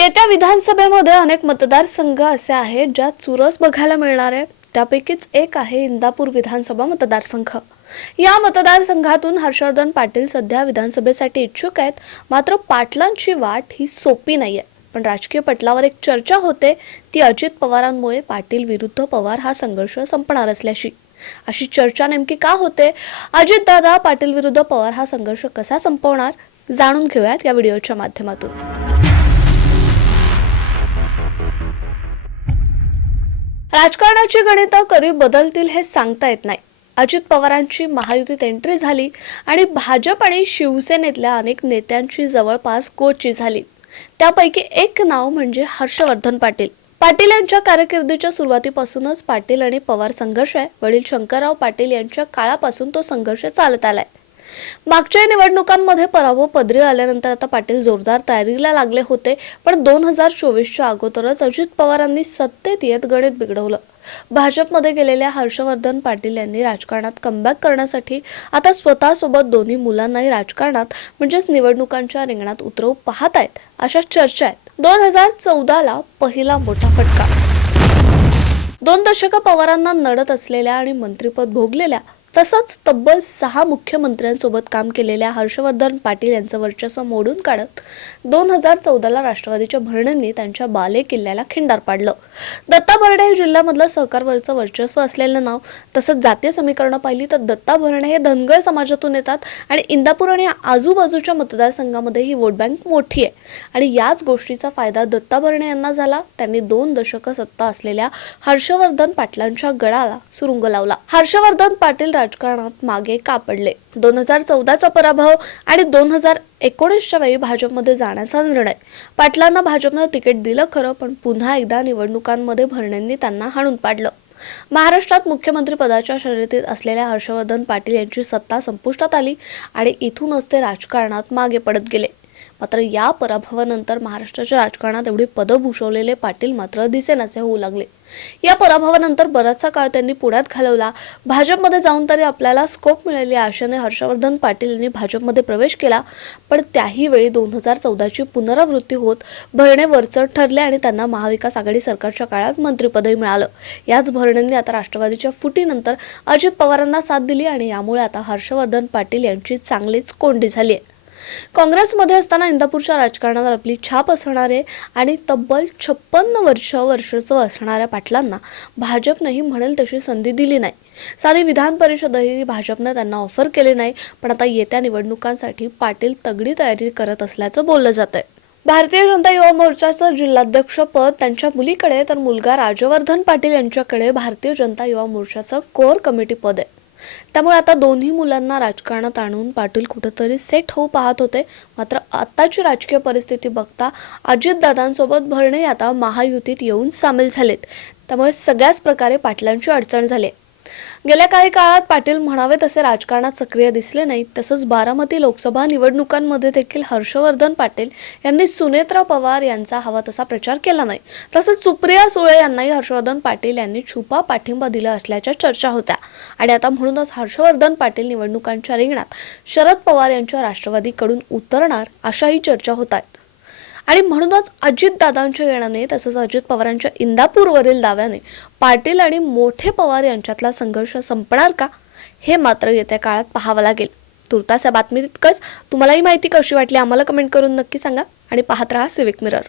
येत्या विधानसभेमध्ये अनेक मतदारसंघ असे आहेत ज्यात चुरस बघायला मिळणार आहे. त्यापैकीच एक आहे इंदापूर विधानसभा मतदारसंघ. या मतदारसंघातून हर्षवर्धन पाटील सध्या विधानसभेसाठी इच्छुक आहेत. मात्र पाटलांची वाट ही सोपी नाही आहे पण राजकीय पटलावर एक चर्चा होते. ती अजित पवारांमुळे पाटील विरुद्ध पवार हा संघर्ष संपणार असल्याची अशी चर्चा नेमकी का होते? अजित दादा पाटील विरुद्ध पवार हा संघर्ष कसा संपवणार? जाणून घेऊयात या व्हिडिओच्या माध्यमातून. राजकारणाची गणित कधी बदलतील हे सांगता येत नाही. अजित पवारांची महायुतीत एंट्री झाली आणि भाजप आणि शिवसेनेतल्या अनेक नेत्यांची जवळपास कोची झाली. त्यापैकी एक नाव म्हणजे हर्षवर्धन पाटील. पाटील यांच्या कारकिर्दीच्या सुरुवातीपासूनच पाटील आणि पवार संघर्ष आहे. वडील शंकरराव पाटील यांच्या काळापासून तो संघर्ष चालत आलाय. मागच्या निवडणुकांमध्ये पराभव पदरी आल्यानंतर आता पाटील जोरदार तयारीला लागले होते पण दोन हजार चोवीसच्या अगोदरच अजित पवारांनी सत्तेत येत गणित बिघडवलं. भाजपमध्ये गेलेल्या हर्षवर्धन पाटील यांनी राजकारणात कमबॅक करण्यासाठी आता स्वतःसोबत दोन्ही मुलांनाही राजकारणात म्हणजेच निवडणुकांच्या रिंगणात उतरवू पाहत आहेत अशा चर्चा आहेत. दोन हजार चौदाला पहिला मोठा फटका. दोन दशकं पवारांना नडत असलेल्या आणि मंत्रिपद भोगलेल्या तसंच तब्बल सहा मुख्यमंत्र्यांसोबत काम केलेल्या हर्षवर्धन पाटील यांचं वर्चस्व मोडून काढत दोन हजार चौदाला राष्ट्रवादीच्या भरणेंनी त्यांच्या बाले किल्ल्याला खिंडार पाडलं. दत्ता भरणे हे जिल्ह्यामधलं सहकारवरचं वर्चस्व असलेलं नाव तसंच जातीय समीकरणं पाहिली तर दत्ता भरणे हे धनगर समाजातून येतात आणि इंदापूर आणि आजूबाजूच्या मतदारसंघामध्ये ही वोट बँक मोठी आहे. आणि याच गोष्टीचा फायदा दत्ता भरणे यांना झाला. त्यांनी दोन दशकं सत्ता असलेल्या हर्षवर्धन पाटलांच्या गळाला सुरुंग लावला. हर्षवर्धन पाटील राजकारणात मागे कापडले. दोन हजार चौदाचा पराभव आणि दोन हजार एकोणीसच्या वेळी भाजपमध्ये जाण्याचा निर्णय. पाटलांना भाजपनं तिकीट दिलं खरं पण पुन्हा एकदा निवडणुकांमध्ये भरण्यांनी त्यांना हाणून पाडलं. महाराष्ट्रात मुख्यमंत्री पदाच्या शर्यतीत असलेल्या हर्षवर्धन पाटील यांची सत्ता संपुष्टात आली आणि इथूनच ते राजकारणात मागे पडत गेले. मात्र या पराभवानंतर महाराष्ट्राच्या राजकारणात एवढी पदं भूषवलेले पाटील मात्र दिसेनासे होऊ लागले. या पराभवानंतर बराचसा काळ त्यांनी पुण्यात घालवला. भाजपमध्ये जाऊन तरी आपल्याला स्कोप मिळेल या आशेने हर्षवर्धन पाटील यांनी भाजपमध्ये प्रवेश केला. पण त्याही वेळी दोन हजार चौदाची पुनरावृत्ती होत भरणे वरचढ ठरले आणि त्यांना महाविकास आघाडी सरकारच्या काळात मंत्रिपदही मिळालं. याच भरणेंनी आता राष्ट्रवादीच्या फुटीनंतर अजित पवारांना साथ दिली आणि यामुळे आता हर्षवर्धन पाटील यांची चांगलीच कोंडी झाली आहे. काँग्रेसमध्ये असताना इंदापूरच्या राजकारणावर आपली छाप असणारे आणि तब्बल छप्पन्न वर्ष वर्षस्व असणाऱ्या पाटलांना भाजपनेही म्हणेल तशी संधी दिली नाही. साधी विधान परिषदही भाजपनं त्यांना ऑफर केली नाही पण आता येत्या निवडणुकांसाठी पाटील तगडी तयारी करत असल्याचं बोललं जात आहे भारतीय जनता युवा मोर्चाचं जिल्हाध्यक्षपद त्यांच्या मुलीकडे तर मुलगा राजवर्धन पाटील यांच्याकडे भारतीय जनता युवा मोर्चाचं कोर कमिटी पद आहे. त्यामुळे आता दोन्ही मुलांना राजकारणात आणून पाटील कुठंतरी सेट होऊ पाहत होते. मात्र आत्ताची राजकीय परिस्थिती बघता अजितदादांसोबत भरणे आता महायुतीत येऊन सामील झालेत. त्यामुळे सगळ्याच प्रकारे पाटलांची अडचण झाली गेल्या काही काळात पाटील म्हणावे तसे राजकारणात सक्रिय दिसले नाहीत. तसंच बारामती लोकसभा निवडणुकांमध्ये देखील हर्षवर्धन पाटील यांनी सुनेत्रा पवार यांचा हवा तसा प्रचार केला नाही. तसंच सुप्रिया सुळे यांनाही हर्षवर्धन पाटील यांनी छुपा पाठिंबा दिला असल्याच्या चर्चा होत्या. आणि आता म्हणूनच हर्षवर्धन पाटील निवडणुकांच्या रिंगणात शरद पवार यांच्या राष्ट्रवादीकडून उतरणार अशाही चर्चा होत आहेत. आणि म्हणूनच अजितदादांच्या येण्याने तसंच अजित पवारांच्या इंदापूरवरील दाव्याने पाटील आणि मोठे पवार यांच्यातला संघर्ष संपणार का हे मात्र येत्या काळात पाहावं लागेल. तुर्तास या बातमीत इतकंच. तुम्हाला ही माहिती कशी वाटली आम्हाला कमेंट करून नक्की सांगा आणि पाहत राहा सिविक मिरर